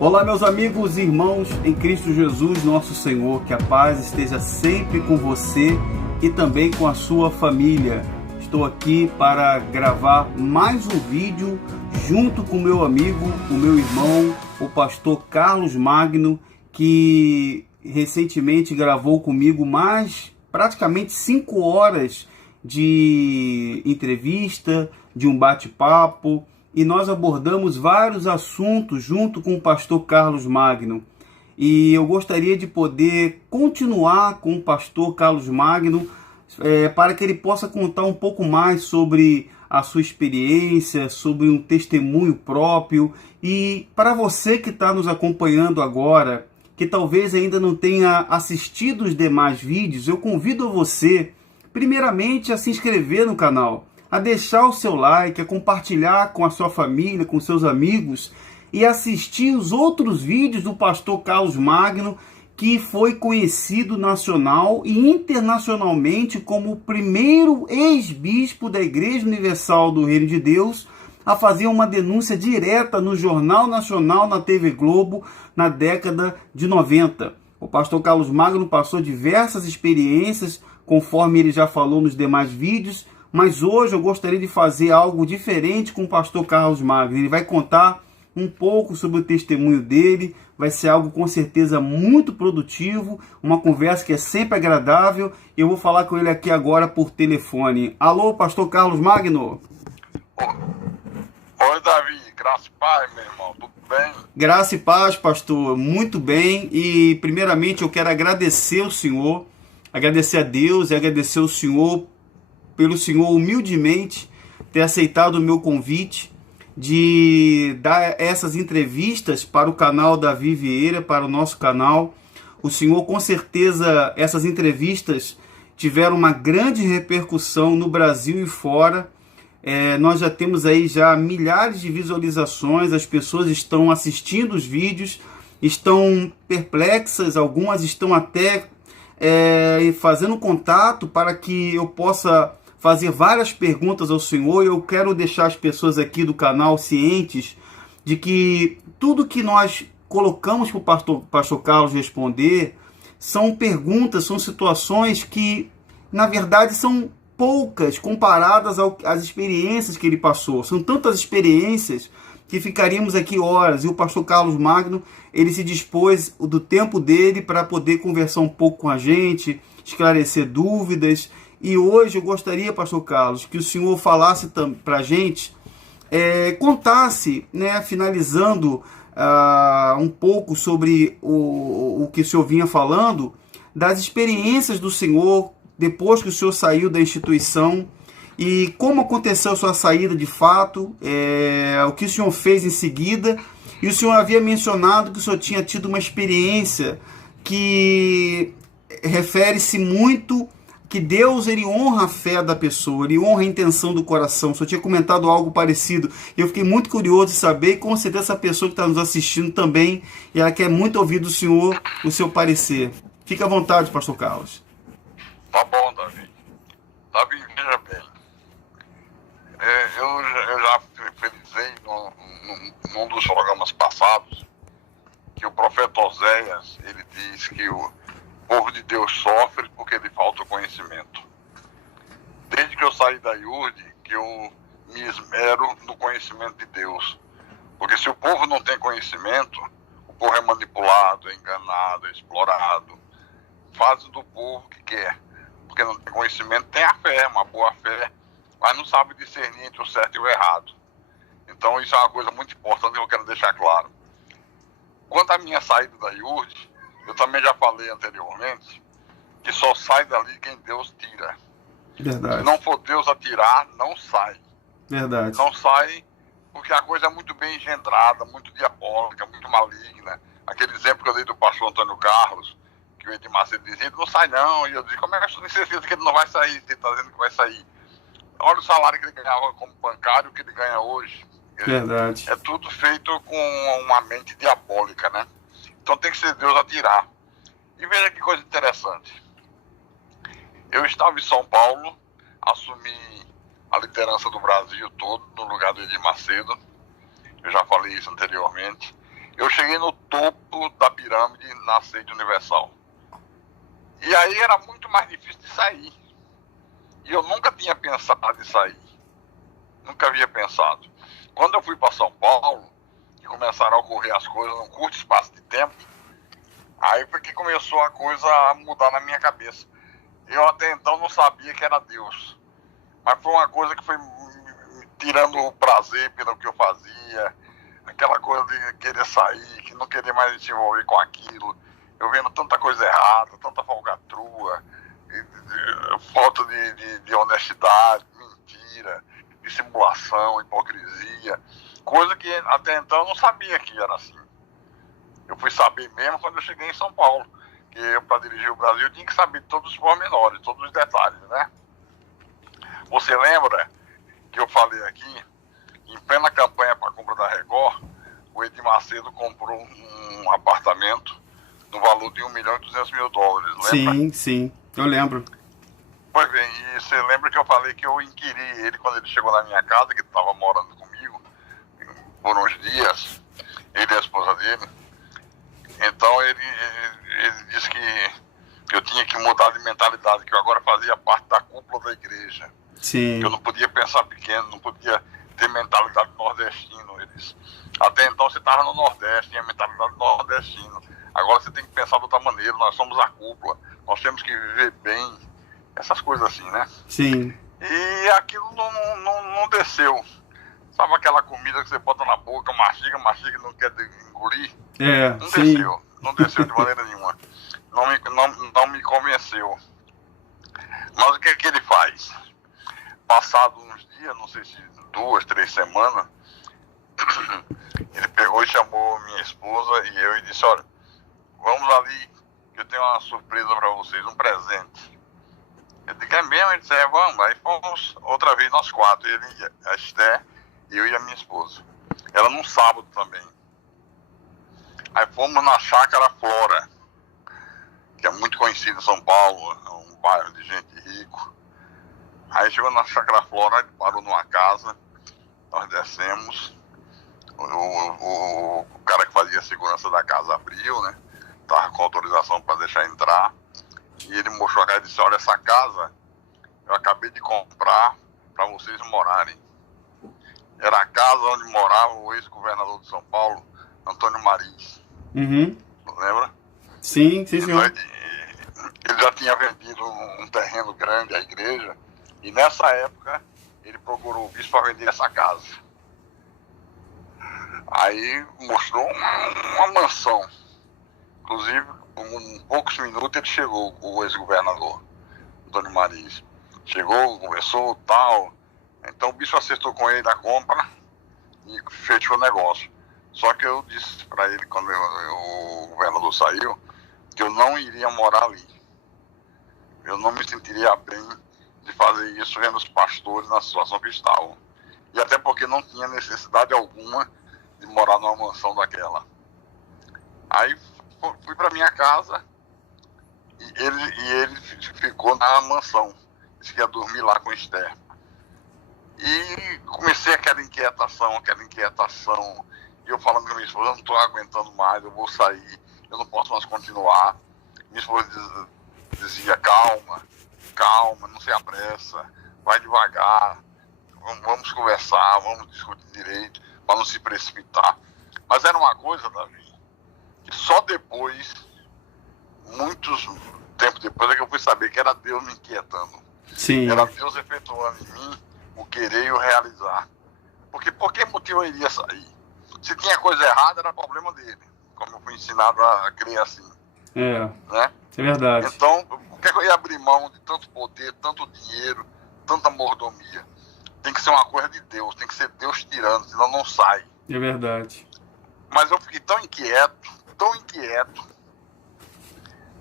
Olá, meus amigos e irmãos em Cristo Jesus, nosso Senhor, que a paz esteja sempre com você e também com a sua família. Estou aqui para gravar mais um vídeo junto com meu amigo, o meu irmão, o pastor Carlos Magno, que recentemente gravou comigo praticamente 5 horas de entrevista, de um bate-papo, e nós abordamos vários assuntos junto com o pastor Carlos Magno. E eu gostaria de poder continuar com o pastor Carlos Magno para que ele possa contar um pouco mais sobre a sua experiência, sobre um testemunho próprio. E para você que está nos acompanhando agora, que talvez ainda não tenha assistido os demais vídeos, eu convido você, primeiramente, a se inscrever no canal, a deixar o seu like, a compartilhar com a sua família, com seus amigos e assistir os outros vídeos do pastor Carlos Magno, que foi conhecido nacional e internacionalmente como o primeiro ex-bispo da Igreja Universal do Reino de Deus a fazer uma denúncia direta no Jornal Nacional, na TV Globo, na década de 90. O pastor Carlos Magno passou diversas experiências, conforme ele já falou nos demais vídeos, mas hoje eu gostaria de fazer algo diferente com o pastor Carlos Magno. Ele vai contar um pouco sobre o testemunho dele, vai ser algo com certeza muito produtivo, uma conversa que é sempre agradável. Eu vou falar com ele aqui agora por telefone. Alô, pastor Carlos Magno? Oi, Davi, graça e paz, meu irmão, tudo bem? Graça e paz, pastor, muito bem. E primeiramente eu quero agradecer o senhor, agradecer a Deus e agradecer o senhor pelo senhor humildemente ter aceitado o meu convite de dar essas entrevistas para o canal Davi Vieira, para o nosso canal. O senhor, com certeza, essas entrevistas tiveram uma grande repercussão no Brasil e fora. Nós já temos aí já milhares de visualizações, as pessoas estão assistindo os vídeos, estão perplexas, algumas estão até fazendo contato para que eu possa fazer várias perguntas ao senhor. Eu quero deixar as pessoas aqui do canal cientes de que tudo que nós colocamos para o pastor Carlos responder são perguntas, são situações que, na verdade, são poucas comparadas às experiências que ele passou. São tantas experiências que ficaríamos aqui horas. E o pastor Carlos Magno, ele se dispôs do tempo dele para poder conversar um pouco com a gente, esclarecer dúvidas. E hoje eu gostaria, pastor Carlos, que o senhor falasse para a gente, contasse, né, finalizando um pouco sobre o que o senhor vinha falando, das experiências do senhor depois que o senhor saiu da instituição e como aconteceu a sua saída de fato, o que o senhor fez em seguida. E o senhor havia mencionado que o senhor tinha tido uma experiência que refere-se muito que Deus, ele honra a fé da pessoa, ele honra a intenção do coração. O senhor tinha comentado algo parecido. Eu fiquei muito curioso de saber, e com certeza essa pessoa que está nos assistindo também, e ela quer muito ouvir do senhor o seu parecer. Fique à vontade, pastor Carlos. Tá bom, Davi. Davi, veja bem. Eu já frisei num dos programas passados que o profeta Oséias, ele diz que o povo de Deus sofre porque lhe falta conhecimento. Desde que eu saí da IURD, que eu me esmero no conhecimento de Deus. Porque se o povo não tem conhecimento, o povo é manipulado, é enganado, é explorado. Fazem do povo o que quer. Porque não tem conhecimento, tem a fé, uma boa fé, mas não sabe discernir entre o certo e o errado. Então isso é uma coisa muito importante que eu quero deixar claro. Quanto à minha saída da IURD, eu também já falei anteriormente que só sai dali quem Deus tira. Verdade. Se não for Deus a tirar, não sai. Verdade. Não sai porque a coisa é muito bem engendrada, muito diabólica, muito maligna. Aquele exemplo que eu dei do pastor Antônio Carlos, que o Edir Macedo dizia, ele não sai não. E eu disse, como é que eu tenho certeza que ele não vai sair, se ele está dizendo que vai sair? Olha o salário que ele ganhava como bancário, o que ele ganha hoje. Verdade. É tudo feito com uma mente diabólica, né? Então tem que ser Deus a tirar. E veja que coisa interessante. Eu estava em São Paulo, assumi a liderança do Brasil todo, no lugar do Edir Macedo. Eu já falei isso anteriormente. eu cheguei no topo da pirâmide na Sede Universal. E aí era muito mais difícil de sair. E eu nunca tinha pensado em sair. Nunca havia pensado. Quando eu fui para São Paulo, e começaram a ocorrer as coisas num curto espaço de tempo, aí foi que começou a coisa a mudar na minha cabeça. Eu até então não sabia que era Deus. Mas foi uma coisa que foi me tirando o prazer pelo que eu fazia. Aquela coisa de querer sair, que não querer mais se envolver com aquilo. Eu vendo tanta coisa errada, tanta falcatrua, falta de honestidade, mentira, dissimulação, hipocrisia. Coisa que até então eu não sabia que era assim. Eu fui saber mesmo quando eu cheguei em São Paulo. Que eu, para dirigir o Brasil, eu tinha que saber todos os pormenores, todos os detalhes, né? Você lembra que eu falei aqui, em plena campanha para a compra da Record, o Edir Macedo comprou um apartamento no valor de US$ 1.200.000, lembra? Sim, sim, eu lembro. Pois bem, e você lembra que eu falei que eu inquiri ele quando ele chegou na minha casa, que ele estava morando comigo por uns dias, ele e a esposa dele. Então ele disse que eu tinha que mudar de mentalidade, que eu agora fazia parte da cúpula da igreja. Sim. Que eu não podia pensar pequeno, não podia ter mentalidade nordestino. Ele disse, até então você estava no Nordeste, tinha mentalidade nordestina. Agora você tem que pensar de outra maneira, nós somos a cúpula, nós temos que viver bem, essas coisas assim, né? Sim. E aquilo não desceu. Sabe aquela comida que você bota na boca, mastiga e não quer engolir? É, não sim. desceu, não desceu de maneira nenhuma. Não me convenceu. Mas o que é que ele faz? Passado uns dias, não sei se 2, 3 semanas, ele pegou e chamou minha esposa e eu e disse, olha, vamos ali, que eu tenho uma surpresa para vocês, um presente. Eu disse, é mesmo? Ele disse, vamos. Aí fomos outra vez nós 4, ele, a Esther, eu e a minha esposa. Era num sábado também. Aí fomos na Chácara Flora, que é muito conhecido em São Paulo, é um bairro de gente rico. Aí chegou na Chácara Flora, ele parou numa casa, nós descemos, o cara que fazia a segurança da casa abriu, né? Tava com autorização para deixar entrar. E ele mostrou a casa e disse, olha, essa casa eu acabei de comprar para vocês morarem. Era a casa onde morava o ex-governador de São Paulo, Antônio Mariz. Uhum. Lembra? Sim, senhor. Ele já tinha vendido um terreno grande à igreja. E nessa época ele procurou o bispo para vender essa casa. Aí mostrou uma mansão. Inclusive, em poucos minutos ele chegou, o ex-governador, Antônio Mariz. Chegou, conversou, tal. Então o bispo acertou com ele a compra e fechou o negócio. Só que eu disse para ele, quando o governador saiu, que eu não iria morar ali. Eu não me sentiria bem de fazer isso vendo os pastores na situação que estavam. E até porque não tinha necessidade alguma de morar numa mansão daquela. Aí fui para minha casa e ele ficou na mansão. Disse que ia dormir lá com Esther. E comecei aquela inquietação. E eu falando com minha esposa, eu não estou aguentando mais, eu vou sair, eu não posso mais continuar. Minha esposa dizia, calma, não se apressa, vai devagar, vamos conversar, vamos discutir direito, para não se precipitar. Mas era uma coisa, Davi, que só depois, muitos tempos depois, é que eu fui saber que era Deus me inquietando. Sim. Era Deus efetuando em mim o querer e o realizar. Porque por que motivo eu iria sair? Se tinha coisa errada, era problema dele. Como eu fui ensinado a crer assim. Né? É verdade. Então, por que eu ia abrir mão de tanto poder, tanto dinheiro, tanta mordomia? Tem que ser uma coisa de Deus, tem que ser Deus tirando, senão não sai. É verdade. Mas eu fiquei tão inquieto,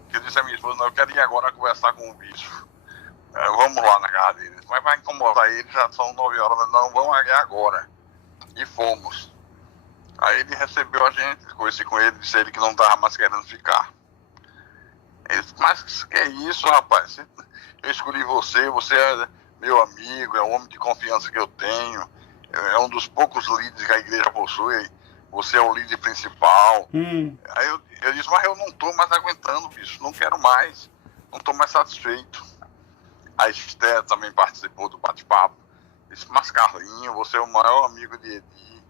que eu disse a minha esposa, não, eu quero ir agora conversar com o bispo. Vamos lá na casa dele. Mas vai incomodar ele, já são 9 horas, não, vamos agora. E fomos. Aí ele recebeu a gente, conheci com ele, disse a ele que não estava mais querendo ficar. Ele disse, mas que é isso, rapaz? Eu escolhi você, você é meu amigo, é o homem de confiança que eu tenho, é um dos poucos líderes que a igreja possui. você é o líder principal. Hum. Aí eu disse, mas eu não tô mais aguentando, bicho, não quero mais, não tô mais satisfeito. A Esther também participou do bate-papo. Disse, mas Carlinho, você é o maior amigo de Edi,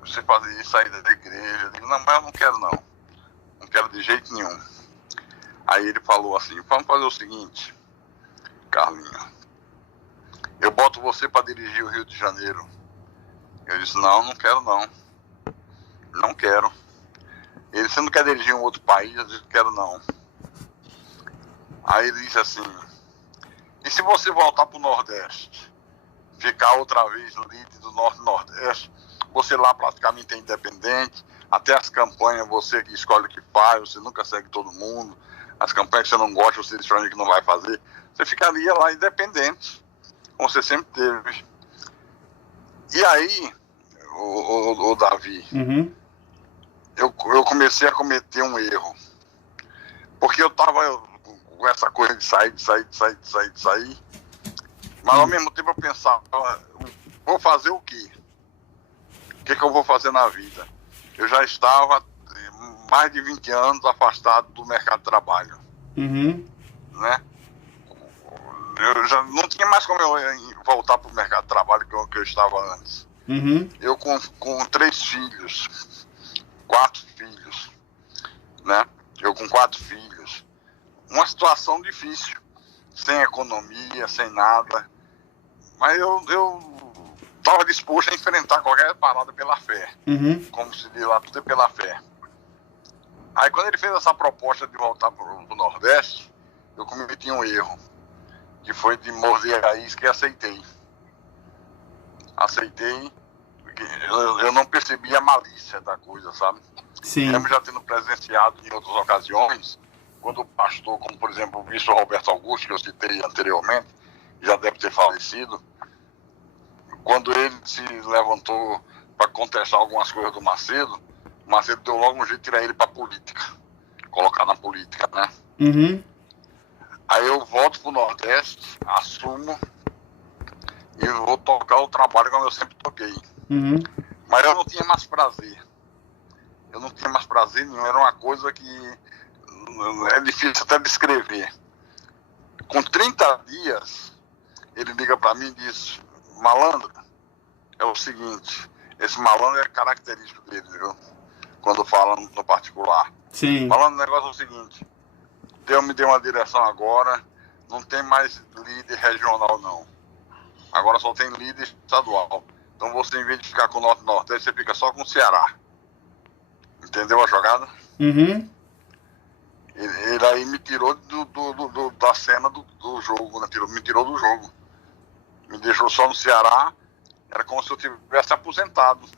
você fazer isso aí da igreja. Eu digo, não, mas eu não quero não, não quero de jeito nenhum. Aí ele falou assim, vamos fazer o seguinte, Carlinho, eu boto você para dirigir o Rio de Janeiro. Eu disse, não, não quero não, não quero. Ele, você não quer dirigir um outro país? Eu disse, quero não. Aí ele disse assim, e se você voltar para o Nordeste, ficar outra vez líder do Norte-Nordeste, você lá praticamente é independente, até as campanhas você que escolhe o que faz, você nunca segue todo mundo, as campanhas que você não gosta, você escolhe que não vai fazer, você ficaria lá independente, como você sempre teve. E aí, o Davi, Uhum. eu comecei a cometer um erro, porque eu tava com essa coisa de sair, mas ao mesmo tempo eu pensava, vou fazer o quê? O que eu vou fazer na vida? Eu já estava mais de 20 anos afastado do mercado de trabalho, Uhum. né? Eu já não tinha mais como eu voltar para o mercado de trabalho que eu estava antes. Uhum. Eu com 3 filhos, 4 filhos, né? Eu com 4 filhos. Uma situação difícil, sem economia, sem nada. Mas eu estava disposto a enfrentar qualquer parada pela fé. Uhum. Como se diz lá, tudo é pela fé. Aí quando ele fez essa proposta de voltar para o Nordeste, eu cometi um erro, que foi de morder a isca e aceitei. Aceitei, porque eu não percebi a malícia da coisa, sabe? Sim. Mesmo já tendo presenciado em outras ocasiões, quando o pastor, como por exemplo o bispo Roberto Augusto, que eu citei anteriormente, já deve ter falecido, quando ele se levantou para contestar algumas coisas do Macedo, o Macedo deu logo um jeito de tirar ele para política, colocar na política, né? Uhum. Aí eu volto pro Nordeste, assumo e vou tocar o trabalho como eu sempre toquei. Uhum. Mas eu não tinha mais prazer. Eu não tinha mais prazer nenhum, era uma coisa que é difícil até descrever. Com 30 dias, ele liga para mim e diz, malandro, é o seguinte, esse malandro é característico dele, viu? Quando fala no particular. Sim. Malandro, o negócio é o seguinte, Deus me deu uma direção agora, não tem mais líder regional não. Agora só tem líder estadual. Então você, em vez de ficar com o Norte e Nordeste, você fica só com o Ceará. Entendeu a jogada? Uhum. Ele aí me tirou da cena do jogo, né? Me tirou do jogo. Me deixou só no Ceará. Era como se eu tivesse aposentado.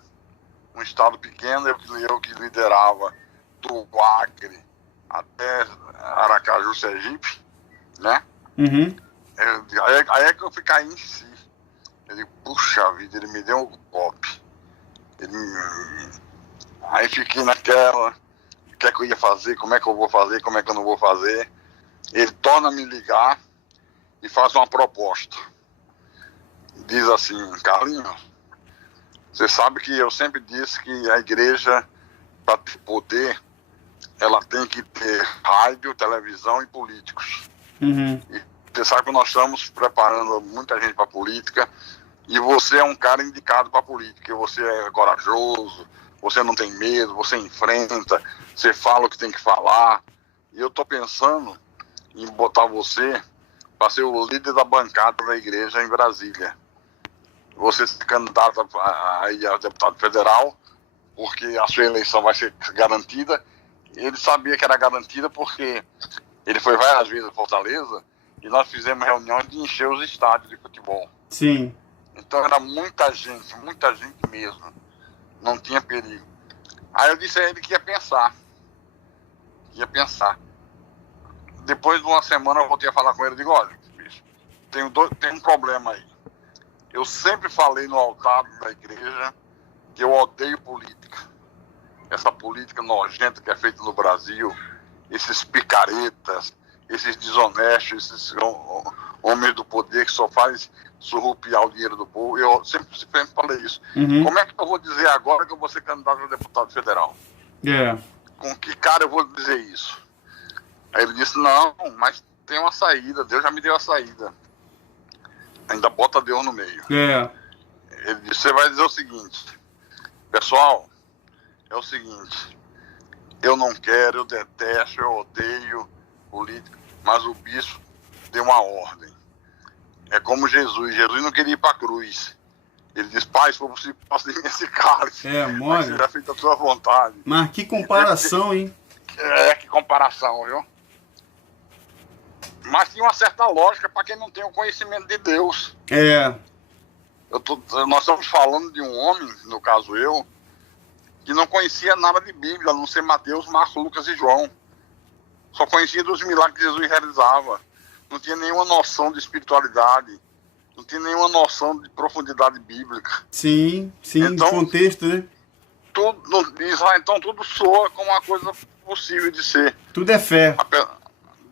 Um estado pequeno, eu que liderava do Acre até Aracaju, Sergipe, né? Uhum. Aí é que eu fiquei em si. Ele, puxa vida, ele me deu um golpe. Aí fiquei naquela, o que é que eu ia fazer, como é que eu vou fazer, como é que eu não vou fazer. Ele torna a me ligar e faz uma proposta. Diz assim, Carlinho, você sabe que eu sempre disse que a igreja, para ter poder, ela tem que ter rádio, televisão e políticos. Uhum. E você sabe que nós estamos preparando muita gente para a política e você é um cara indicado para a política. Você é corajoso, você não tem medo, você enfrenta, você fala o que tem que falar. E eu estou pensando em botar você para ser o líder da bancada da igreja em Brasília. Você se candidata a deputado federal, porque a sua eleição vai ser garantida. Ele sabia que era garantida porque ele foi várias vezes a Fortaleza e nós fizemos reuniões de encher os estádios de futebol. Sim. Então era muita gente mesmo. Não tinha perigo. Aí eu disse a ele que ia pensar. Depois de uma semana eu voltei a falar com ele e digo, olha, bicho, tem um problema aí. Eu sempre falei no altar da igreja que eu odeio política. Essa política nojenta que é feita no Brasil, esses picaretas, esses desonestos, esses homens do poder que só fazem surrupiar o dinheiro do povo. Eu sempre falei isso. Uhum. Como é que eu vou dizer agora que eu vou ser candidato a deputado federal? É. Com que cara eu vou dizer isso? Aí ele disse, não, mas tem uma saída, Deus já me deu a saída. Ainda bota Deus no meio. É. Ele disse, você vai dizer o seguinte, pessoal, é o seguinte, eu não quero, eu detesto, eu odeio política, mas o bispo deu uma ordem. É como Jesus não queria ir para a cruz. Ele disse, pai, se for possível, passa de mim esse cálice. Mas seja feita a tua vontade. Mas que comparação, hein? Que comparação, viu? Mas tinha uma certa lógica para quem não tem o conhecimento de Deus. É. Nós estamos falando de um homem, no caso eu, que não conhecia nada de Bíblia, a não ser Mateus, Marcos, Lucas e João. Só conhecia dos milagres que Jesus realizava. Não tinha nenhuma noção de espiritualidade. Não tinha nenhuma noção de profundidade bíblica. Sim, então, de contexto, né? Então tudo soa como uma coisa possível de ser. Tudo é fé.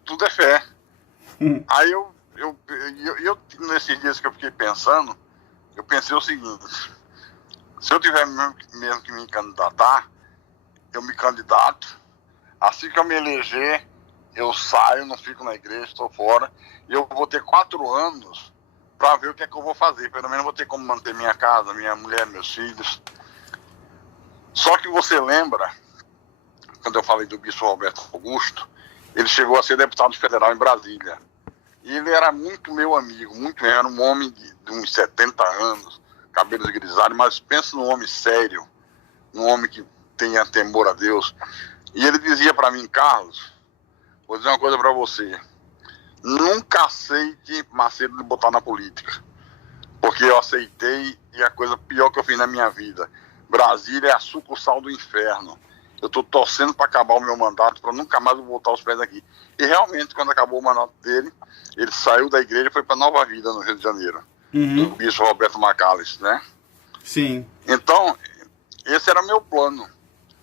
Tudo é fé. Aí eu, nesses dias que eu fiquei pensando, eu pensei o seguinte, se eu tiver mesmo que me candidatar, eu me candidato, assim que eu me eleger, eu saio, não fico na igreja, estou fora, e eu vou ter 4 anos para ver o que é que eu vou fazer. Pelo menos vou ter como manter minha casa, minha mulher, meus filhos. Só que você lembra, quando eu falei do bispo Roberto Augusto, ele chegou a ser deputado federal em Brasília. E ele era muito meu amigo, era um homem de uns 70 anos, cabelos grisalhos, mas pensa num homem sério, um homem que tenha temor a Deus. E ele dizia para mim, Carlos, vou dizer uma coisa para você, nunca aceite Macedo de botar na política, porque eu aceitei e a coisa pior que eu fiz na minha vida. Brasília é a sucursal do inferno. Eu estou torcendo para acabar o meu mandato, para nunca mais voltar os pés aqui. E realmente, quando acabou o mandato dele, ele saiu da igreja e foi para Nova Vida, no Rio de Janeiro. Do bispo Roberto Macalester, né? Sim. Então, esse era meu plano.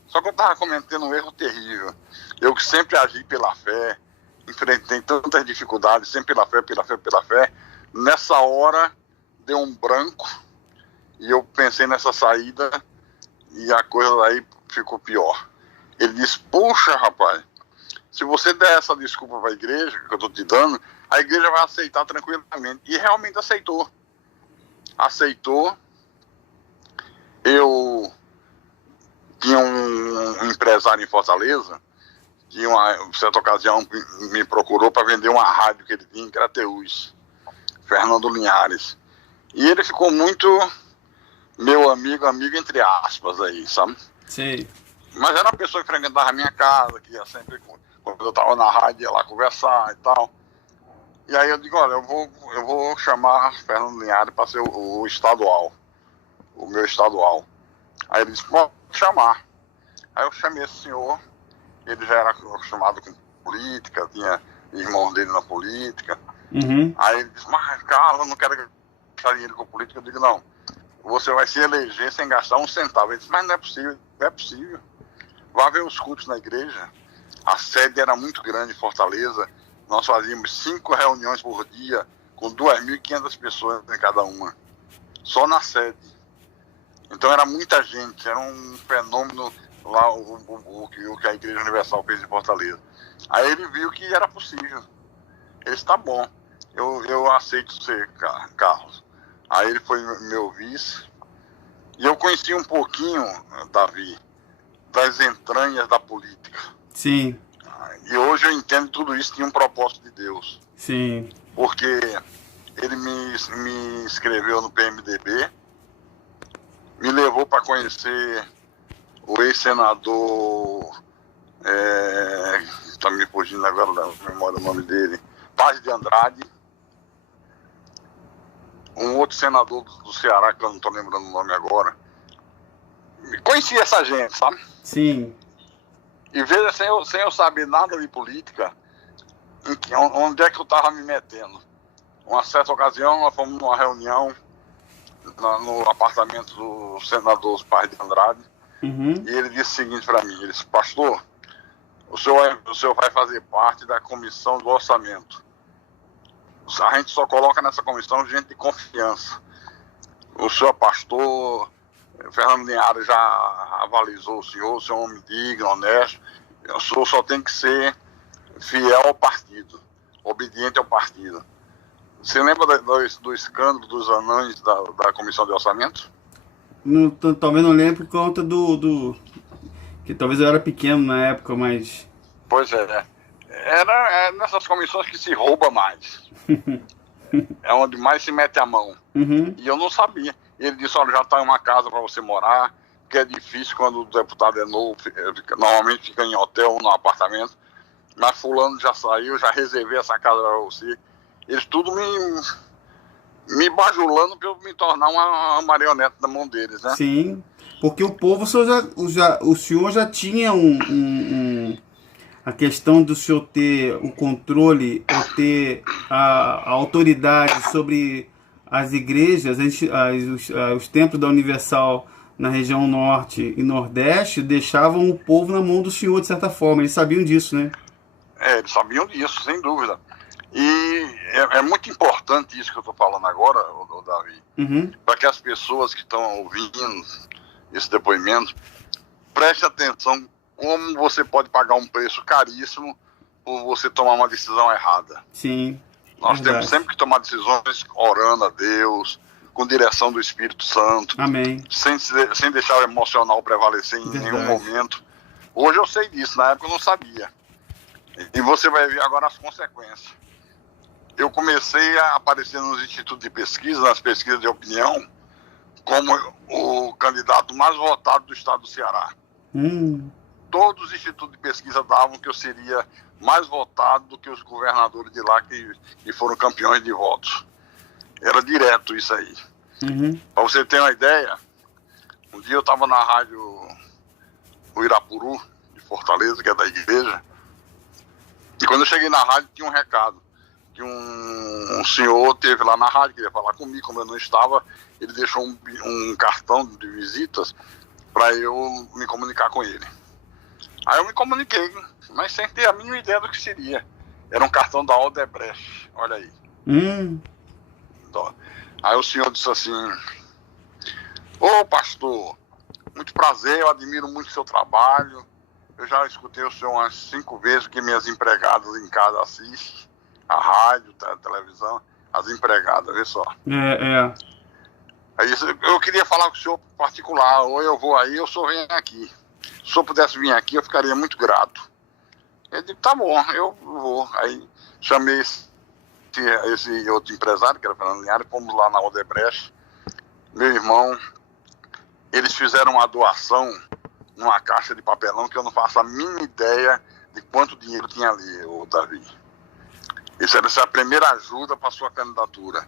Só que eu estava cometendo um erro terrível. Eu que sempre agi pela fé, enfrentei tantas dificuldades, sempre pela fé. Nessa hora, deu um branco e eu pensei nessa saída e a coisa aí ficou pior. Ele disse, poxa, rapaz, se você der essa desculpa para a igreja, que eu estou te dando, a igreja vai aceitar tranquilamente. E realmente aceitou. Eu tinha um empresário em Fortaleza, que em certa ocasião me procurou para vender uma rádio que ele tinha em Crateús, Fernando Linhares. E ele ficou muito meu amigo entre aspas aí, sabe? Sim. Mas era uma pessoa que frequentava a minha casa, que ia sempre, quando eu estava na rádio, ia lá conversar e tal. E aí eu digo, olha, eu vou chamar Fernando Linhares para ser o estadual, o meu estadual. Aí ele disse, pode chamar. Aí eu chamei esse senhor, ele já era acostumado com política, tinha irmãos dele na política. Aí ele disse, mas Carlos, eu não quero gastar dinheiro com política. Eu digo, não, você vai se eleger sem gastar um centavo. Ele disse, mas não é possível. Vá ver os cultos na igreja. A sede era muito grande em Fortaleza. Nós fazíamos 5 reuniões por dia, com 2.500 pessoas em cada uma. Só na sede. Então era muita gente, era um fenômeno lá o que a Igreja Universal fez em Fortaleza. Aí ele viu que era possível. Ele disse, tá bom, eu aceito ser, Carlos. Aí ele foi meu vice. E eu conheci um pouquinho, Davi, das entranhas da política. Sim. E hoje eu entendo que tudo isso tinha um propósito de Deus. Sim. Porque ele me inscreveu no PMDB, me levou para conhecer o ex-senador, está me fugindo agora da memória o nome dele, Paz de Andrade, um outro senador do Ceará, que eu não estou lembrando o nome agora. Conheci essa gente, sabe? Sim. E veja, sem eu saber nada de política, onde é que eu estava me metendo. Uma certa ocasião, nós fomos numa reunião no apartamento do senador Paz de Andrade, e ele disse o seguinte para mim, ele disse, pastor, o senhor vai fazer parte da comissão do orçamento A gente só coloca nessa comissão gente de confiança. O senhor pastor Fernando Linhares já avalizou o senhor é um homem digno, honesto. O senhor só tem que ser fiel ao partido, obediente ao partido. Você lembra do escândalo dos anões da Comissão de Orçamento? Não, talvez não lembre por conta que talvez eu era pequeno na época, mas... Pois é. É nessas comissões que se rouba mais. É onde mais se mete a mão. Uhum. E eu não sabia. Ele disse, olha, já está em uma casa para você morar, que é difícil quando o deputado é novo, normalmente fica em hotel ou no apartamento, mas fulano já saiu, já reservei essa casa para você. Eles tudo me bajulando para eu me tornar uma marionete da mão deles, né? Sim, porque o povo, o senhor já tinha a questão do senhor ter o controle, ou ter a autoridade sobre as igrejas, os templos da Universal na região norte e nordeste, deixavam o povo na mão do senhor, de certa forma. Eles sabiam disso, né? Eles sabiam disso, sem dúvida. E é muito importante isso que eu estou falando agora, Davi, Uhum. para que as pessoas que estão ouvindo esse depoimento prestem atenção como você pode pagar um preço caríssimo por você tomar uma decisão errada. Sim. Nós temos sempre que tomar decisões orando a Deus, com direção do Espírito Santo. Amém. Sem deixar o emocional prevalecer em nenhum momento. Hoje eu sei disso, na época eu não sabia. E você vai ver agora as consequências. Eu comecei a aparecer nos institutos de pesquisa, nas pesquisas de opinião, como o candidato mais votado do estado do Ceará. Todos os institutos de pesquisa davam que eu seria mais votado do que os governadores de lá que foram campeões de votos. Era direto isso aí. Uhum. Para você ter uma ideia, um dia eu estava na rádio o Irapuru, de Fortaleza, que é da igreja, e quando eu cheguei na rádio tinha um recado, que um senhor teve lá na rádio, queria falar comigo, como eu não estava, ele deixou um cartão de visitas para eu me comunicar com ele. Aí eu me comuniquei, mas sem ter a mínima ideia do que seria. Era um cartão da Odebrecht, olha aí. Aí o senhor disse assim, ô pastor, muito prazer, eu admiro muito o seu trabalho, eu já escutei o senhor umas 5 vezes, porque minhas empregadas em casa assistem a rádio, a televisão, as empregadas, vê só. Aí eu queria falar com o senhor particular, ou eu vou aí, ou o senhor vem aqui. Se o senhor pudesse vir aqui, eu ficaria muito grato. Ele disse, tá bom, eu vou. Aí chamei esse outro empresário, que era Fernando Linhares, fomos lá na Odebrecht. Meu irmão, eles fizeram uma doação numa caixa de papelão que eu não faço a mínima ideia de quanto dinheiro tinha ali, Davi. Essa é a primeira ajuda para a sua candidatura.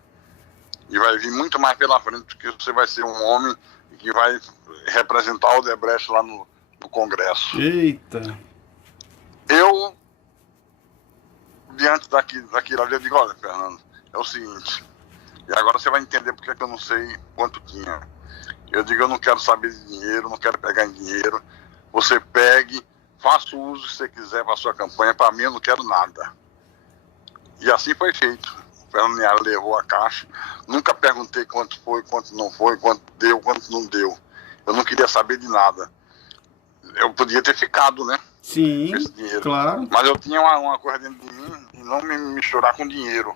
E vai vir muito mais pela frente, porque você vai ser um homem que vai representar o Odebrecht lá no Congresso. Eita! Eu, diante daquilo ali, eu digo, olha, Fernando, é o seguinte, e agora você vai entender porque que eu não sei quanto tinha. Eu digo, eu não quero saber de dinheiro, não quero pegar em dinheiro. Você pegue, faça o uso que você quiser para a sua campanha, para mim eu não quero nada. E assim foi feito. O Fernando Linhares levou a caixa, nunca perguntei quanto foi, quanto não foi, quanto deu, quanto não deu. Eu não queria saber de nada. Eu podia ter ficado, né? Sim, esse dinheiro. Claro. Mas eu tinha uma coisa dentro de mim e não me misturar com dinheiro,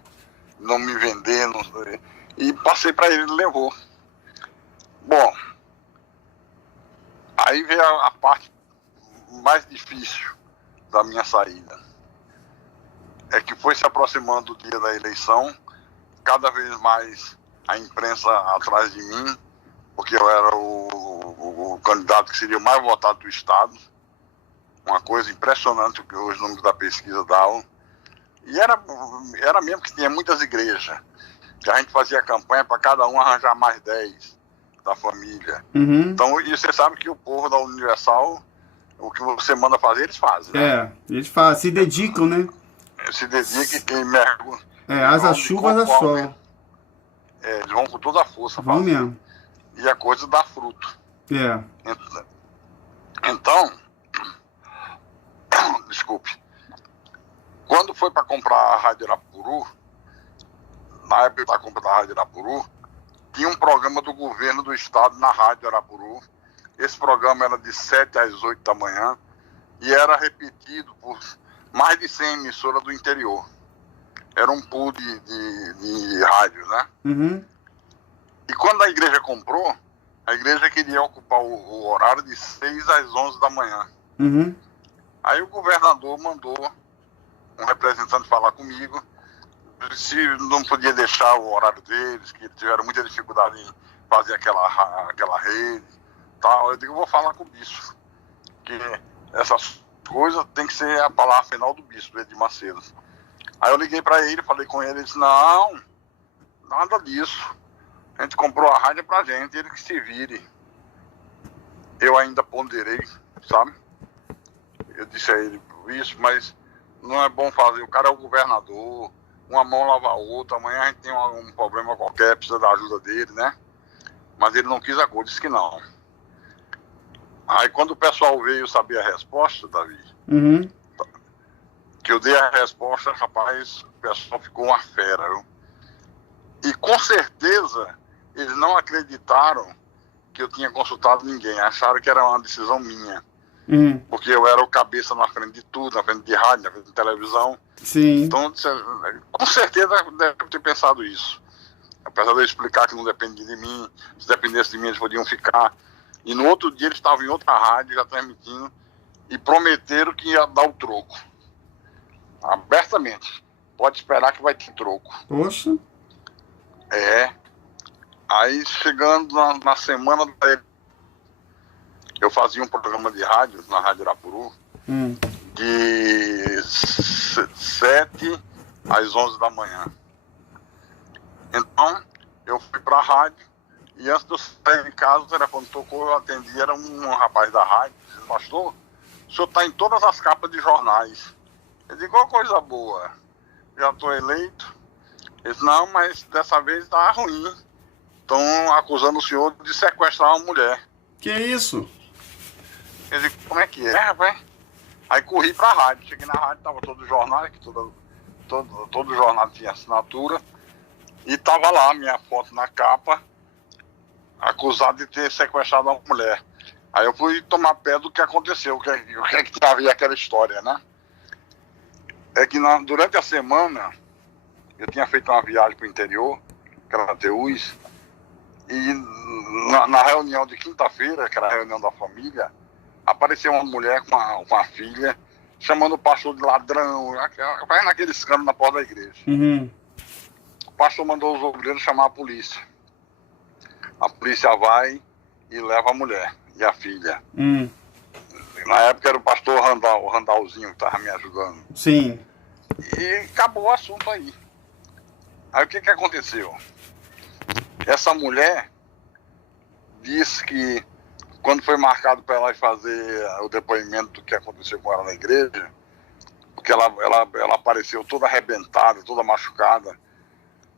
não me vender, e passei para ele levou. Bom, aí veio a parte mais difícil da minha saída. É que foi se aproximando do dia da eleição, cada vez mais a imprensa atrás de mim, porque eu era o candidato que seria o mais votado do estado. Uma coisa impressionante que os números da pesquisa davam. E era mesmo que tinha muitas igrejas, que a gente fazia campanha para cada um arranjar mais 10 da família. Uhum. Então, e você sabe que o povo da Universal, o que você manda fazer, eles fazem. Né? Eles fazem, se dedicam, né? Se dedicam e mergulham. Asa chuva, asa sol. Eles vão com toda a força. Vão mesmo. E a coisa dá fruto. Então, desculpe, quando foi para comprar a Rádio Irapuru, na época da compra da Rádio Arapuru, tinha um programa do governo do estado na Rádio Arapuru. Esse programa era de 7 às 8 da manhã e era repetido por mais de 100 emissoras do interior. Era um pool de rádios, né? Uhum. E quando a igreja comprou, a igreja queria ocupar o horário de 6 às 11 da manhã. Uhum. Aí o governador mandou um representante falar comigo se não podia deixar o horário deles, que tiveram muita dificuldade em fazer aquela rede, tal. Eu digo, eu vou falar com o bispo, que essas coisas tem que ser a palavra final do bispo, Edir Macedo. Aí eu liguei para ele, falei com ele, ele disse, não, nada disso. A gente comprou a rádio pra gente, ele que se vire. Eu ainda ponderei, sabe? Eu disse a ele, isso, mas não é bom fazer. O cara é o governador, uma mão lava a outra, amanhã a gente tem um problema qualquer, precisa da ajuda dele, né? Mas ele não quis a coisa, disse que não. Aí quando o pessoal veio saber a resposta, Davi, Uhum. que eu dei a resposta, rapaz, o pessoal ficou uma fera, viu? E com certeza eles não acreditaram que eu tinha consultado ninguém, acharam que era uma decisão minha. Uhum. Porque eu era o cabeça na frente de tudo, na frente de rádio, na frente de televisão. Sim. Então, com certeza deve ter pensado isso. Apesar de eu explicar que não depende de mim, se dependesse de mim eles podiam ficar. E no outro dia eles estavam em outra rádio já transmitindo e prometeram que ia dar o troco. Abertamente. Pode esperar que vai ter troco. Poxa. É. Aí chegando na semana eu fazia um programa de rádio na Rádio Arapuru de 7 às 11 da manhã. Então eu fui para a rádio e antes de eu sair de casa, o telefone tocou, eu atendi, era um rapaz da rádio, disse, pastor, o senhor está em todas as capas de jornais. Eu digo, qual coisa boa, já estou eleito. Ele disse, não, mas dessa vez está ruim. Estão acusando o senhor de sequestrar uma mulher. Que isso? Eu digo, como é que é, rapaz? Aí corri pra rádio. Cheguei na rádio, tava todo o jornal, que todo jornal tinha assinatura. E tava lá minha foto na capa, acusado de ter sequestrado uma mulher. Aí eu fui tomar pé do que aconteceu, o que é que tinha a ver aquela história, né? É que durante a semana, eu tinha feito uma viagem pro interior, Crateús, e na reunião de quinta-feira, que era a reunião da família, apareceu uma mulher com a filha, chamando o pastor de ladrão, fazendo aquele escândalo na porta da igreja. Uhum. O pastor mandou os obreiros chamar a polícia. A polícia vai e leva a mulher e a filha. Na época era o pastor o Randalzinho que estava me ajudando. Sim. E acabou o assunto aí. Aí o que aconteceu? Essa mulher disse que quando foi marcado para ela fazer o depoimento do que aconteceu com ela na igreja, porque ela apareceu toda arrebentada, toda machucada.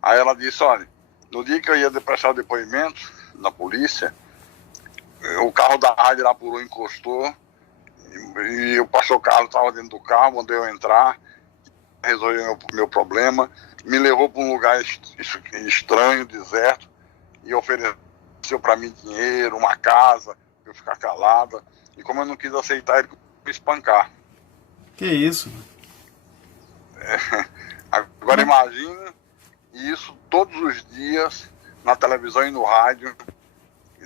Aí ela disse, olha, no dia que eu ia prestar o depoimento na polícia, o carro da Rádio Arapuru encostou e o pastor Carlos estava dentro do carro, mandei eu entrar, resolveu o meu problema, me levou para um lugar estranho, deserto, e ofereceu para mim dinheiro, uma casa, para eu ficar calada. E como eu não quis aceitar, ele começou a espancar. Que isso? Agora imagine isso todos os dias, na televisão e no rádio,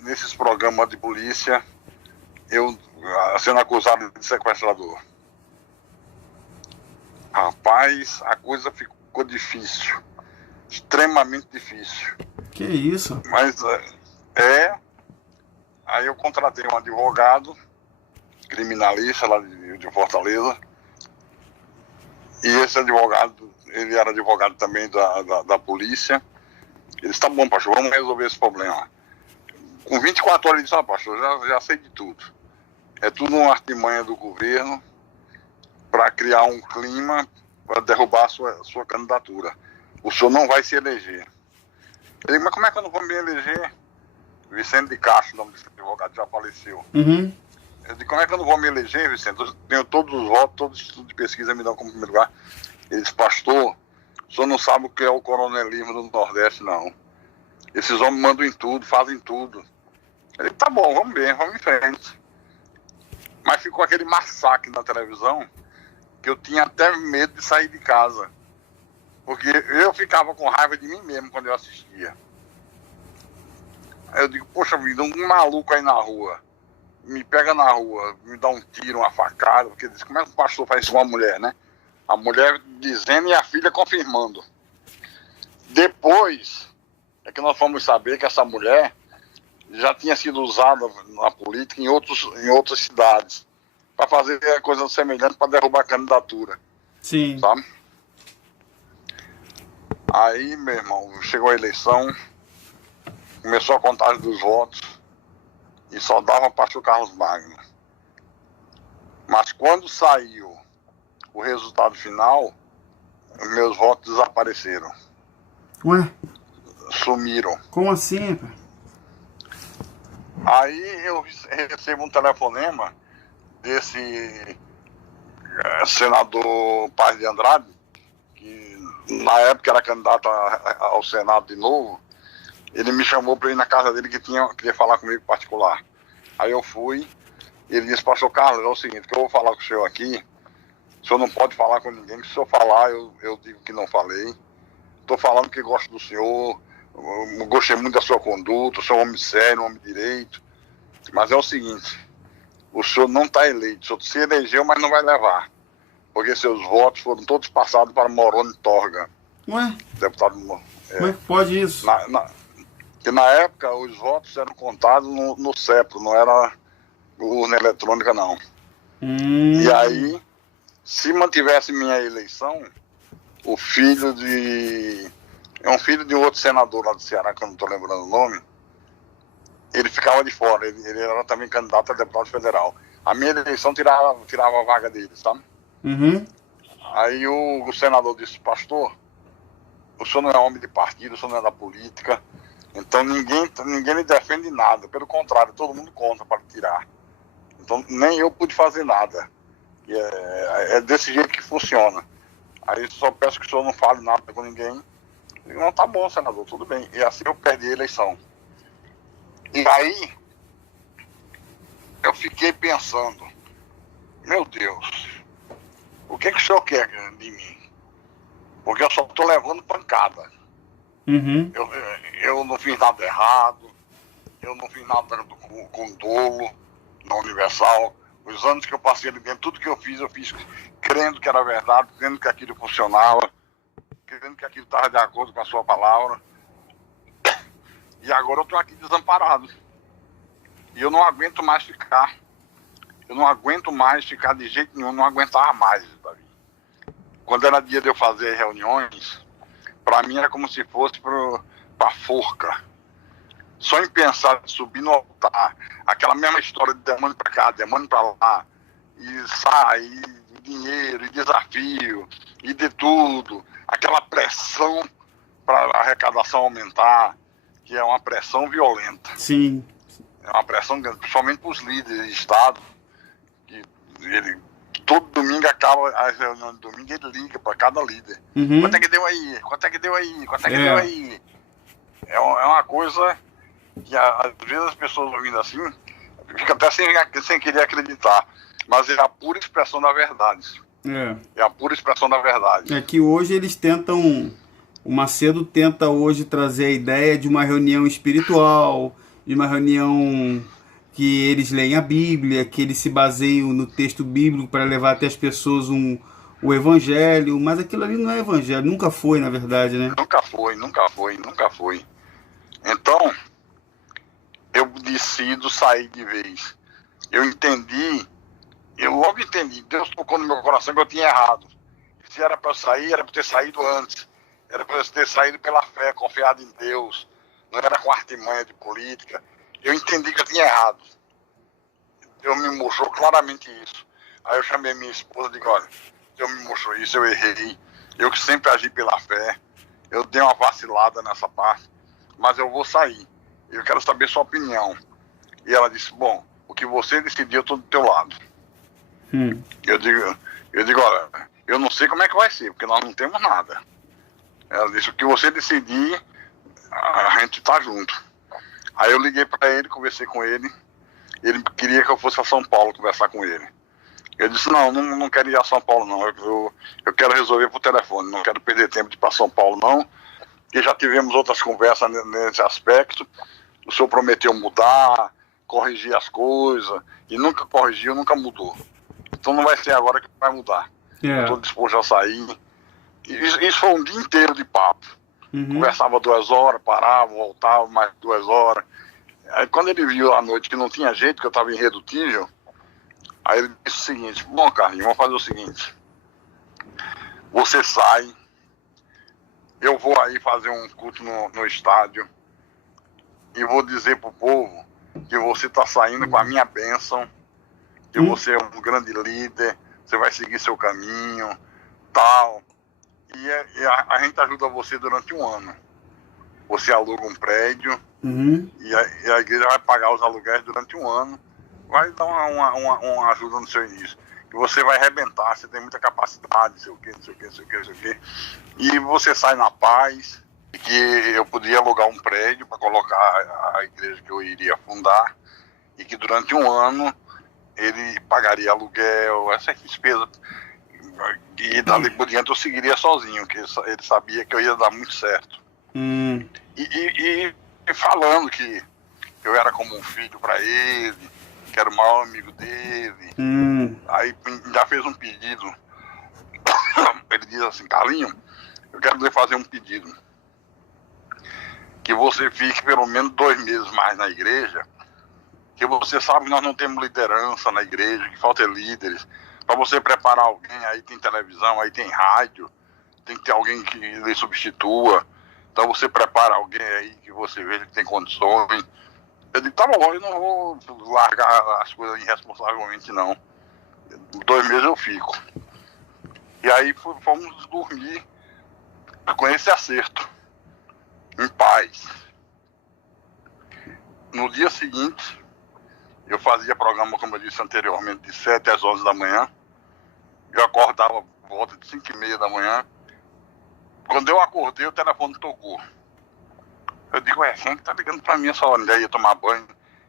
nesses programas de polícia, eu sendo acusado de sequestrador. Rapaz, a coisa ficou difícil, extremamente difícil. Que isso? Mas aí eu contratei um advogado criminalista lá de Fortaleza, e esse advogado, ele era advogado também da polícia. Ele disse, tá bom, pastor, vamos resolver esse problema. Com 24 horas ele disse, pastor, já sei de tudo. É tudo uma artimanha do governo para criar um clima para derrubar a sua candidatura. O senhor não vai se eleger. Eu digo, mas como é que eu não vou me eleger? Vicente de Castro, o nome desse advogado, já faleceu. Uhum. Eu digo, como é que eu não vou me eleger, Vicente? Eu tenho todos os votos, todos os estudos de pesquisa me dão como primeiro lugar. Ele disse, pastor, O senhor não sabe o que é o coronelismo do Nordeste, não. Esses homens mandam em tudo, fazem tudo. Ele, tá bom, vamos ver, vamos em frente. Mas ficou aquele massacre na televisão que eu tinha até medo de sair de casa. Porque eu ficava com raiva de mim mesmo quando eu assistia. Aí eu digo, poxa vida, um maluco aí na rua, me pega na rua, me dá um tiro, uma facada, porque diz, como é que o pastor faz isso com uma mulher, né? A mulher dizendo e a filha confirmando. Depois é que nós fomos saber que essa mulher já tinha sido usada na política em outras cidades para fazer coisa semelhante para derrubar a candidatura. Sim. Sabe? Aí, meu irmão, chegou a eleição, começou a contagem dos votos e só dava para o Carlos Magno. Mas quando saiu o resultado final, meus votos desapareceram. Ué? Sumiram. Como assim, pai? Aí eu recebo um telefonema desse senador Paz de Andrade, que na época era candidato ao Senado de novo. Ele me chamou para ir na casa dele que queria falar comigo particular. Aí eu fui, ele disse, pastor Carlos, é o seguinte, que eu vou falar com o senhor aqui, o senhor não pode falar com ninguém, que se o senhor falar, eu digo que não falei. Estou falando que gosto do senhor, eu gostei muito da sua conduta, o senhor é um homem sério, um homem direito. Mas é o seguinte, o senhor não está eleito, o senhor se elegeu, mas não vai levar. Porque seus votos foram todos passados para Moroni Torga. Ué? Deputado. Como é que pode isso? Porque na época os votos eram contados no CEPRO, não era urna eletrônica, não. E aí, se mantivesse minha eleição, o filho de... É um filho de outro senador lá do Ceará, que eu não estou lembrando o nome, ele ficava de fora, ele era também candidato a deputado federal. A minha eleição tirava a vaga dele, sabe? Uhum. Aí o senador disse, pastor, o senhor não é homem de partido, o senhor não é da política, então ninguém lhe defende nada, pelo contrário, todo mundo conta para tirar. Então nem eu pude fazer nada. E é desse jeito que funciona. Aí só peço que o senhor não fale nada com ninguém. Eu digo, não, tá bom, senador, tudo bem. E assim eu perdi a eleição. E aí eu fiquei pensando, meu Deus, o que o senhor quer de mim? Porque eu só estou levando pancada. Uhum. Eu não fiz nada errado, eu não fiz nada com dolo na Universal. Os anos que eu passei ali dentro, tudo que eu fiz crendo que era verdade, crendo que aquilo funcionava, crendo que aquilo estava de acordo com a sua palavra. E agora eu estou aqui desamparado. E eu não aguento mais ficar. Eu não aguento mais ficar de jeito nenhum, não aguentava mais, Davi. Quando era dia de eu fazer reuniões, para mim era como se fosse para forca. Só em pensar de subir no altar, aquela mesma história de demônio para cá, demônio para lá, e sair, e dinheiro, e desafio, e de tudo, aquela pressão para a arrecadação aumentar, que é uma pressão violenta. Sim. É uma pressão grande, principalmente para os líderes de Estado, que todo domingo acaba as reuniões de domingo, ele liga para cada líder. Uhum. Quanto é que deu aí? Quanto é que deu aí? Quanto é que deu aí? É uma coisa que às vezes as pessoas ouvindo assim, ficam até sem querer acreditar. Mas é a pura expressão da verdade. É a pura expressão da verdade. É que hoje eles tentam... O Macedo tenta hoje trazer a ideia de uma reunião espiritual, de uma reunião que eles leem a Bíblia, que eles se baseiam no texto bíblico para levar até as pessoas o evangelho, mas aquilo ali não é evangelho, nunca foi, na verdade, né? Nunca foi. Então, eu decido sair de vez. Eu logo entendi, Deus tocou no meu coração que eu tinha errado. Se era para eu sair, era para ter saído antes. Era para eu ter saído pela fé, confiado em Deus. Não era com artimanha de política. Eu entendi que eu tinha errado. Deus me mostrou claramente isso. Aí eu chamei minha esposa e digo, olha, Deus me mostrou isso, eu errei. Eu que sempre agi pela fé. Eu dei uma vacilada nessa parte. Mas eu vou sair. Eu quero saber sua opinião. E ela disse, bom, o que você decidiu, eu estou do teu lado. Eu digo, olha, eu não sei como é que vai ser, porque nós não temos nada. Ela disse, o que você decidir, a gente tá junto. Aí eu liguei para ele, conversei com ele. Ele queria que eu fosse a São Paulo conversar com ele. Eu disse, não quero ir a São Paulo, não. Eu quero resolver por telefone, não quero perder tempo de ir para São Paulo, não. E já tivemos outras conversas nesse aspecto. O senhor prometeu mudar, corrigir as coisas, e nunca corrigiu, nunca mudou. Então não vai ser agora que vai mudar. Estou disposto a sair. Isso foi um dia inteiro de papo. Conversava 2 horas, parava, voltava, mais 2 horas. Aí quando ele viu à noite que não tinha jeito, que eu estava irredutível, aí ele disse o seguinte, bom, Carlinhos, vamos fazer o seguinte. Você sai, eu vou aí fazer um culto no estádio e vou dizer pro povo que você está saindo com a minha bênção, que você é um grande líder, você vai seguir seu caminho, tal. E a gente ajuda você durante 1 ano. Você aluga um prédio e a igreja vai pagar os aluguéis durante 1 ano. Vai dar uma ajuda no seu início. E você vai arrebentar, você tem muita capacidade, não sei o quê, não sei o quê, não sei o quê, não sei o quê. E você sai na paz, que eu podia alugar um prédio para colocar a igreja que eu iria fundar, e que durante 1 ano ele pagaria aluguel, essa despesa. E dali por diante eu seguiria sozinho, que ele sabia que eu ia dar muito certo. E falando que eu era como um filho para ele, que era o maior amigo dele. Aí já fez um pedido. Ele diz assim, Carlinhos, eu quero lhe fazer um pedido. Que você fique pelo menos 2 meses mais na igreja, que você sabe que nós não temos liderança na igreja, que falta líderes. Para você preparar alguém, aí tem televisão, aí tem rádio, tem que ter alguém que lhe substitua. Então você prepara alguém aí que você veja que tem condições. Eu digo, tá bom, eu não vou largar as coisas irresponsavelmente, não. 2 meses eu fico. E aí fomos dormir com esse acerto, em paz. No dia seguinte, eu fazia programa, como eu disse anteriormente, de 7 às 11 da manhã. Eu acordava por volta de 5h30 da manhã. Quando eu acordei, o telefone tocou. Eu digo, quem que tá ligando pra mim essa hora? Eu ia tomar banho.